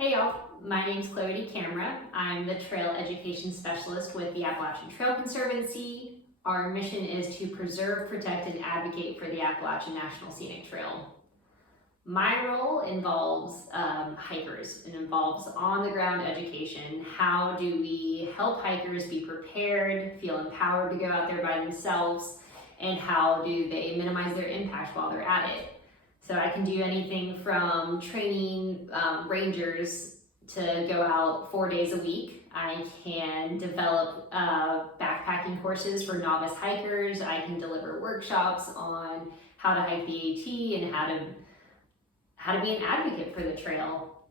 Hey y'all, my name's Camara. I'm the Trail Education Specialist with the Appalachian Trail Conservancy. Our mission is to preserve, protect, and advocate for the Appalachian National Scenic Trail. My role involves hikers. It involves on-the-ground education. How do we help hikers be prepared, feel empowered to go out there by themselves, and how do they minimize their impact while they're at it? So I can do anything from training rangers to go out 4 days a week. I can develop backpacking courses for novice hikers. I can deliver workshops on how to hike the AT and how to be an advocate for the trail.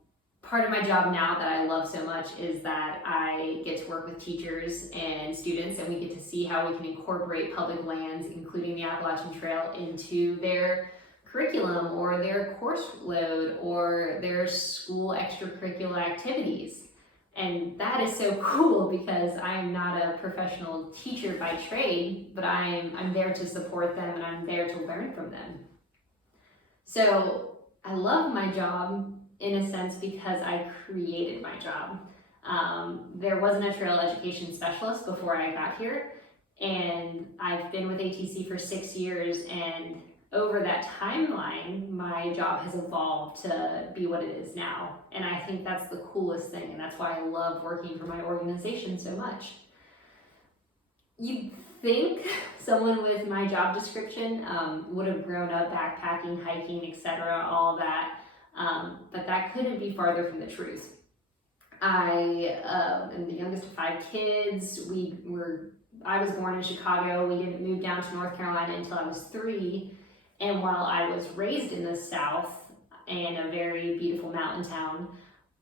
Part of my job now that I love so much is that I get to work with teachers and students, and we get to see how we can incorporate public lands, including the Appalachian Trail, into their curriculum or their course load or their school extracurricular activities. And that is so cool because I'm not a professional teacher by trade, but I'm there to support them and I'm there to learn from them. So I love my job in a sense because I created my job. There wasn't a trail education specialist before I got here, and I've been with ATC for 6 years, and over that timeline, my job has evolved to be what it is now. And I think that's the coolest thing, and that's why I love working for my organization so much. You'd think someone with my job description would have grown up backpacking, hiking, etc., all that, but that couldn't be farther from the truth. I am the youngest of 5 kids. I was born in Chicago. We didn't move down to North Carolina until I was 3. And while I was raised in the South in a very beautiful mountain town,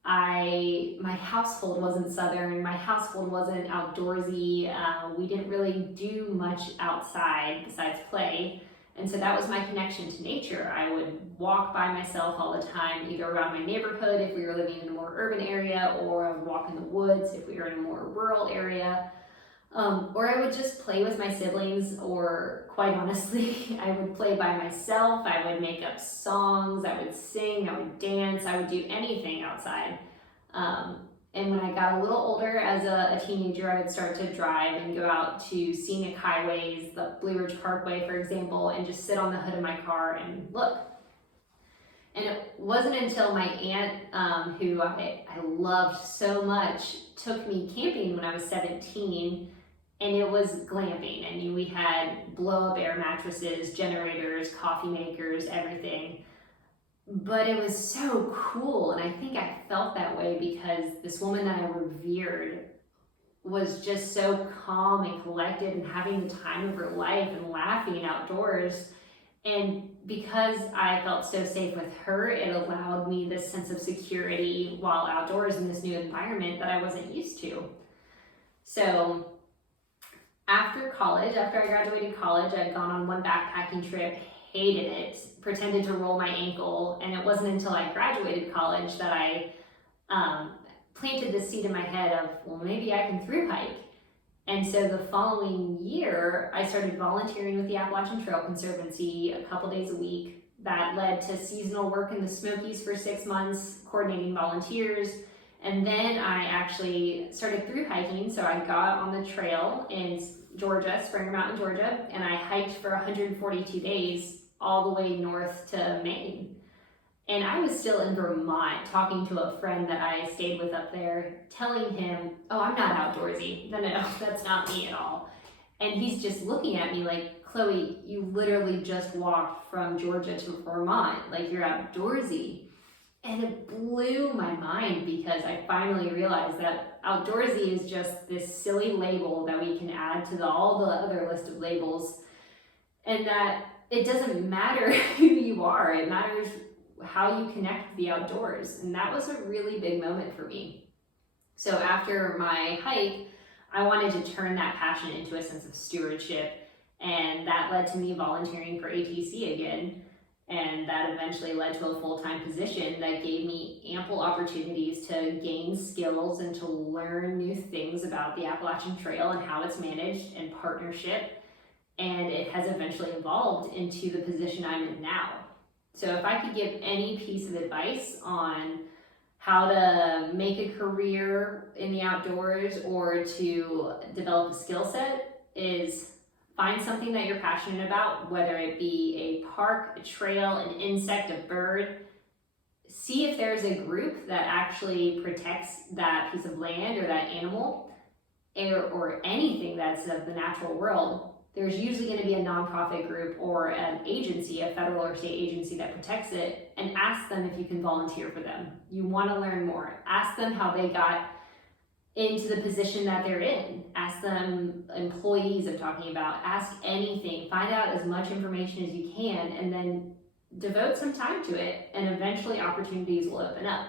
my household wasn't Southern, my household wasn't outdoorsy. We didn't really do much outside besides play. And so that was my connection to nature. I would walk by myself all the time, either around my neighborhood if we were living in a more urban area, or I would walk in the woods if we were in a more rural area. Or I would just play with my siblings, or quite honestly, I would play by myself. I would make up songs, I would sing, I would dance, I would do anything outside. And when I got a little older, as a teenager, I would start to drive and go out to scenic highways, the Blue Ridge Parkway, for example, and just sit on the hood of my car and look. And it wasn't until my aunt, who I loved so much, took me camping when I was 17, and it was glamping. I mean, we had blow-up air mattresses, generators, coffee makers, everything. But it was so cool, and I think I felt that way because this woman that I revered was just so calm and collected and having the time of her life and laughing outdoors. And because I felt so safe with her, it allowed me this sense of security while outdoors in this new environment that I wasn't used to. So after I graduated college, I'd gone on one backpacking trip, hated it, pretended to roll my ankle, and it wasn't until I graduated college that I planted this seed in my head of, well, maybe I can thru hike. And so the following year, I started volunteering with the Appalachian Trail Conservancy a couple days a week. That led to seasonal work in the Smokies for 6 months, coordinating volunteers. And then I actually started thru hiking. So I got on the trail in Georgia, Springer Mountain, Georgia, and I hiked for 142 days all the way north to Maine. And I was still in Vermont talking to a friend that I stayed with up there, telling him, oh, I'm not outdoorsy. No, that's not me at all. And he's just looking at me like, Chloe, you literally just walked from Georgia to Vermont. Like, you're outdoorsy. And it blew my mind because I finally realized that outdoorsy is just this silly label that we can add to all the other list of labels. And that it doesn't matter who you are. It matters how you connect with the outdoors. And that was a really big moment for me. So after my hike, I wanted to turn that passion into a sense of stewardship, and that led to me volunteering for ATC again, and that eventually led to a full-time position that gave me ample opportunities to gain skills and to learn new things about the Appalachian Trail and how it's managed in partnership, and it has eventually evolved into the position I'm in now. So if I could give any piece of advice on how to make a career in the outdoors or to develop a skill set is find something that you're passionate about, whether it be a park, a trail, an insect, a bird. See if there's a group that actually protects that piece of land or that animal or anything that's of the natural world. There's usually going to be a nonprofit group or an agency, a federal or state agency that protects it, and ask them if you can volunteer for them. You want to learn more. Ask them how they got into the position that they're in. Ask them employees I'm talking about. Ask anything. Find out as much information as you can, and then devote some time to it, and eventually opportunities will open up.